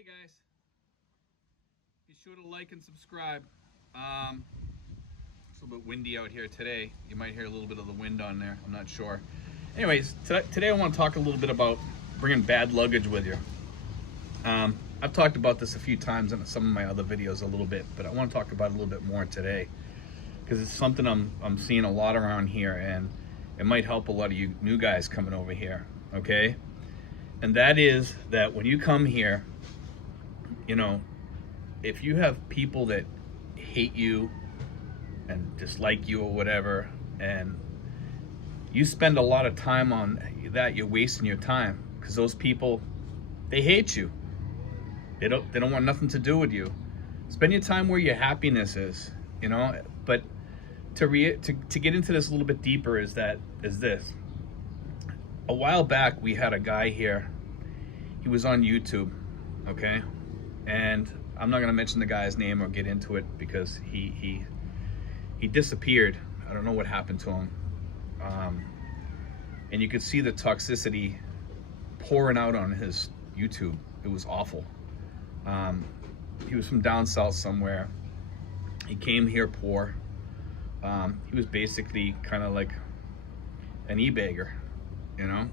Hey guys, be sure to like and subscribe. It's a little bit windy out here today. You might hear a little bit of the wind on there. I'm not sure. Anyways, today I want to talk a little bit about bringing bad luggage with you. I've talked about this a few times in some of my other videos a little bit, but I want to talk about it a little bit more today because it's something I'm seeing a lot around here, and it might help a lot of you new guys coming over here. Okay, and that is that when you come here, you know, if you have people that hate you and dislike you or whatever, and you spend a lot of time on that, you're wasting your time, because those people, they hate you. They don't want nothing to do with you. Spend your time where your happiness is, you know. But to get into this a little bit deeper is this. A while back we had a guy here. He was on YouTube, okay? And I'm not gonna mention the guy's name or get into it because he disappeared. I don't know what happened to him. And you could see the toxicity pouring out on his YouTube. It was awful. He was from down south somewhere. He came here poor. He was basically kind of like an e-bagger, you know.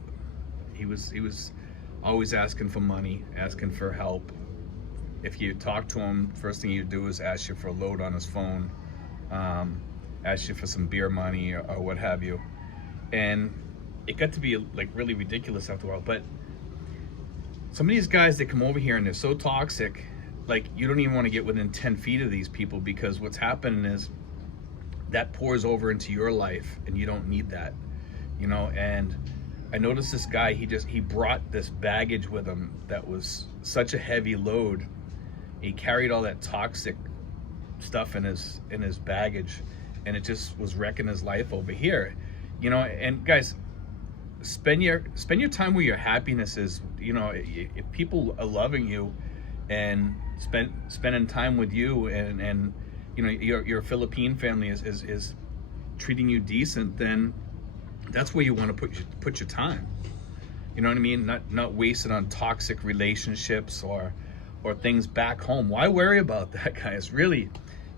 He was always asking for money, asking for help. If you talk to him, first thing he'd do is ask you for a load on his phone, ask you for some beer money or what have you. And it got to be like really ridiculous after a while. But some of these guys that come over here and they're so toxic, like you don't even want to get within 10 feet of these people, because what's happening is that pours over into your life and you don't need that, you know. And I noticed this guy, he brought this baggage with him that was such a heavy load. He carried all that toxic stuff in his baggage, and it just was wrecking his life over here, you know. And guys, spend your time where your happiness is. You know, if people are loving you and spending time with you, and you know your Philippine family is treating you decent, then that's where you want to put your time. You know what I mean? Not waste it on toxic relationships or things back home. Why worry about that, guys? Really,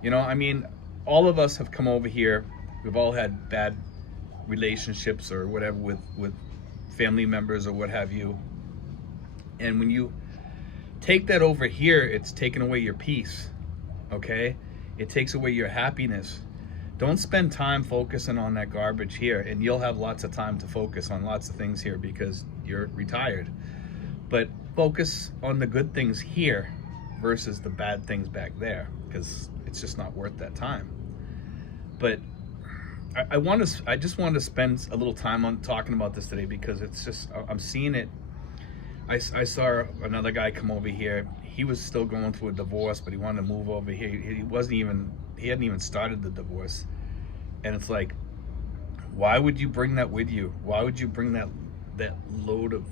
you know, I mean, all of us have come over here. We've all had bad relationships or whatever with family members or what have you. And when you take that over here, it's taking away your peace, okay? It takes away your happiness. Don't spend time focusing on that garbage here, and you'll have lots of time to focus on lots of things here because you're retired. But focus on the good things here versus the bad things back there, because it's just not worth that time. But I just wanted to spend a little time on talking about this today, because it's just, I'm seeing it. I saw another guy come over here. He was still going through a divorce, but he wanted to move over here. He hadn't even started the divorce. And it's like, why would you bring that with you? Why would you bring that load of,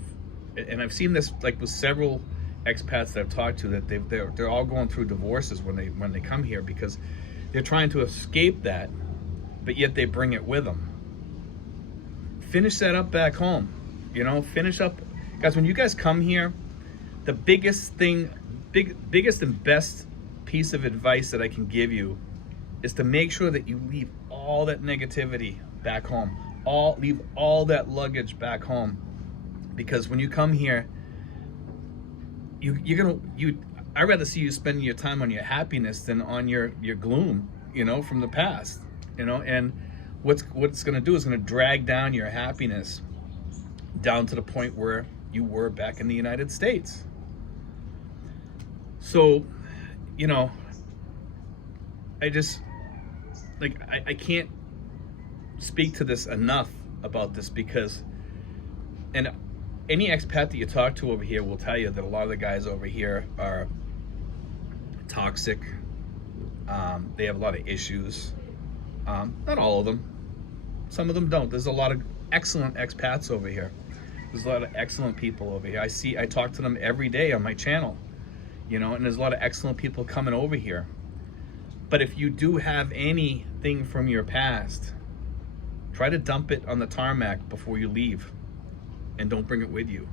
and I've seen this like with several expats that I've talked to, that they're all going through divorces when they come here, because they're trying to escape that, but yet they bring it with them. Finish that up back home, you know. Finish up, guys. When you guys come here, the biggest and best piece of advice that I can give you is to make sure that you leave all that negativity back home. Leave all that luggage back home, because when you come here, I'd rather see you spending your time on your happiness than on your gloom, you know, from the past, you know. And what's going to do is going to drag down your happiness down to the point where you were back in the United States. So, you know, I just, like, I can't speak to this enough about this, because, and any expat that you talk to over here will tell you that a lot of the guys over here are toxic. They have a lot of issues. Not all of them. Some of them don't. There's a lot of excellent expats over here. There's a lot of excellent people over here. I talk to them every day on my channel, you know, and there's a lot of excellent people coming over here. But if you do have anything from your past, try to dump it on the tarmac before you leave, and don't bring it with you.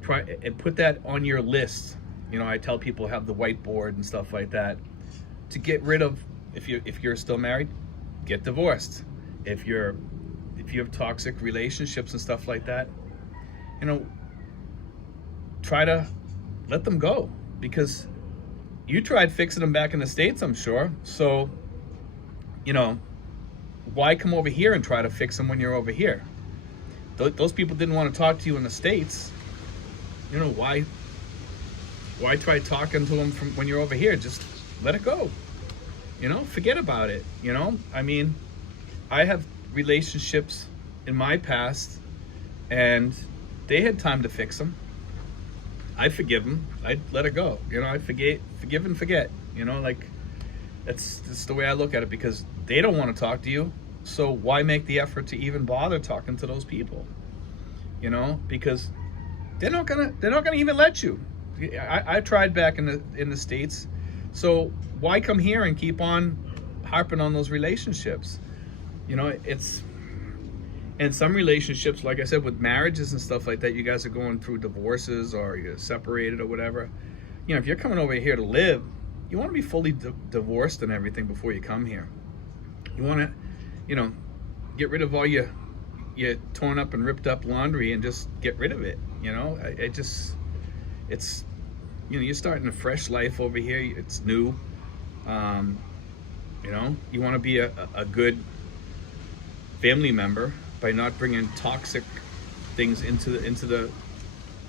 Try and put that on your list You know, I tell people have the whiteboard and stuff like that to get rid of, if you're still married, get divorced. If you have toxic relationships and stuff like that, you know, try to let them go, because you tried fixing them back in the States, I'm sure. So, you know, why come over here and try to fix them when you're over here? Those people didn't want to talk to you in the States. You know, why try talking to them from when you're over here? Just let it go. You know, forget about it. You know, I mean, I have relationships in my past, and they had time to fix them. I forgive them. I let it go. You know, I forgive and forget. You know, like that's the way I look at it, because they don't want to talk to you. So why make the effort to even bother talking to those people? You know, because they're not gonna even let you. I tried back in the States. So why come here and keep on harping on those relationships? You know, and some relationships, like I said, with marriages and stuff like that, you guys are going through divorces or you're separated or whatever. You know, if you're coming over here to live, you want to be fully divorced and everything before you come here. You want to, you know, get rid of all your torn up and ripped up laundry and just get rid of it. You know, it's, you know, you're starting a fresh life over here. It's new. You know, you want to be a good family member by not bringing toxic things into the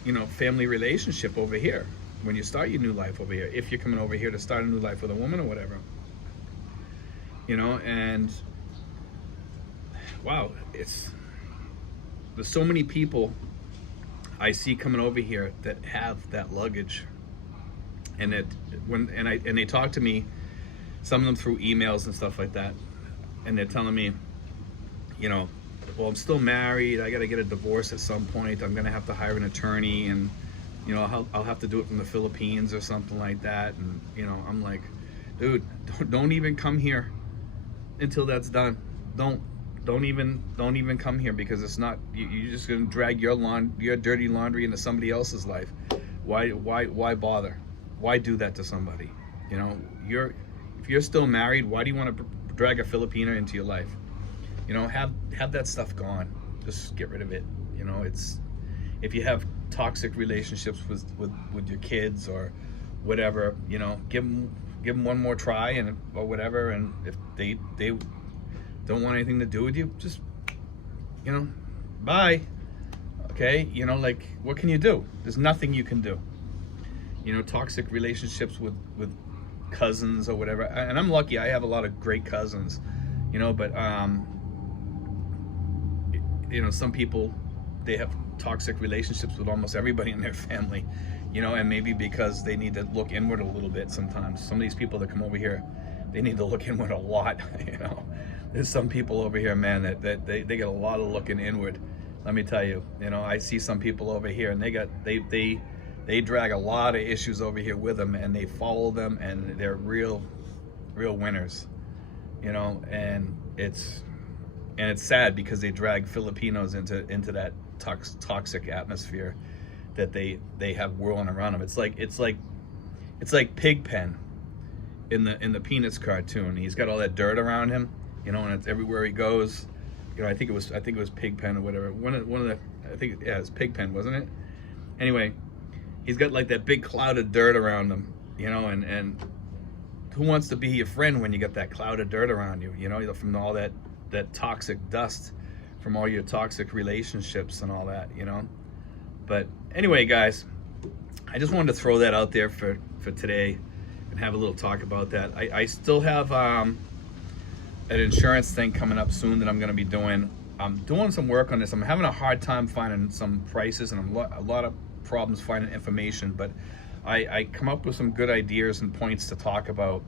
you know, family relationship over here when you start your new life over here, if you're coming over here to start a new life with a woman or whatever. You know, and wow, there's so many people I see coming over here that have that luggage, and they talk to me, some of them through emails and stuff like that, and they're telling me, you know, well, I'm still married, I got to get a divorce at some point, I'm gonna have to hire an attorney, and you know, I'll have to do it from the Philippines or something like that. And you know, I'm like, dude, don't even come here until that's done. Don't even come here, because it's not, you're just gonna drag your dirty laundry into somebody else's life. Why bother? Why do that to somebody? You know, if you're still married, why do you want to drag a Filipina into your life? You know, have that stuff gone. Just get rid of it. You know, it's, if you have toxic relationships with your kids or whatever, you know, give them one more try and or whatever. And if they don't want anything to do with you, just, you know, bye. Okay, you know, like, what can you do? There's nothing you can do. You know, toxic relationships with cousins or whatever, and I'm lucky, I have a lot of great cousins, you know, but you know, some people, they have toxic relationships with almost everybody in their family, you know, and maybe because they need to look inward a little bit sometimes. Some of these people that come over here, they need to look inward a lot. You know, there's some people over here, man, that they get a lot of looking inward. Let me tell you, you know, I see some people over here, and they drag a lot of issues over here with them, and they follow them, and they're real winners, you know. And it's sad, because they drag Filipinos into that toxic atmosphere that they have whirling around them. It's like Pigpen in the Peanuts cartoon. He's got all that dirt around him, you know, and it's everywhere he goes. You know, I think it was Pigpen or whatever. One of the, I think, yeah, it's Pigpen, wasn't it? Anyway, he's got like that big cloud of dirt around him, you know, and who wants to be your friend when you got that cloud of dirt around you, you know, from all that toxic dust, from all your toxic relationships and all that, you know. But anyway, guys, I just wanted to throw that out there for today and have a little talk about that. I still have an insurance thing coming up soon that I'm going to be doing. I'm doing some work on this. I'm having a hard time finding some prices, and a lot of problems finding information, but I come up with some good ideas and points to talk about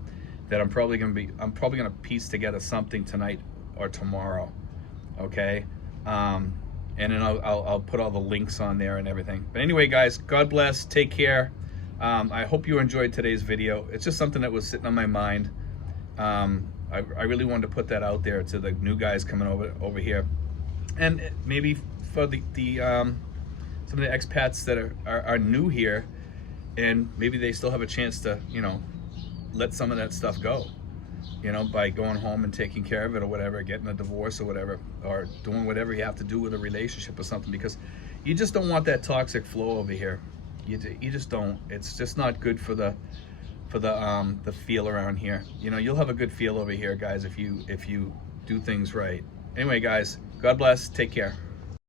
that I'm probably going to piece together something tonight or tomorrow, okay? And then I'll put all the links on there and everything. But anyway, guys, God bless, take care. I hope you enjoyed today's video. It's just something that was sitting on my mind. I really wanted to put that out there to the new guys coming over here, and maybe for some of the expats that are new here, and maybe they still have a chance to, you know, let some of that stuff go, you know, by going home and taking care of it or whatever, getting a divorce or whatever, or doing whatever you have to do with a relationship or something, because you just don't want that toxic flow over here. You just don't. It's just not good for the feel around here. You know, you'll have a good feel over here, guys, if you do things right. Anyway, guys, God bless. Take care.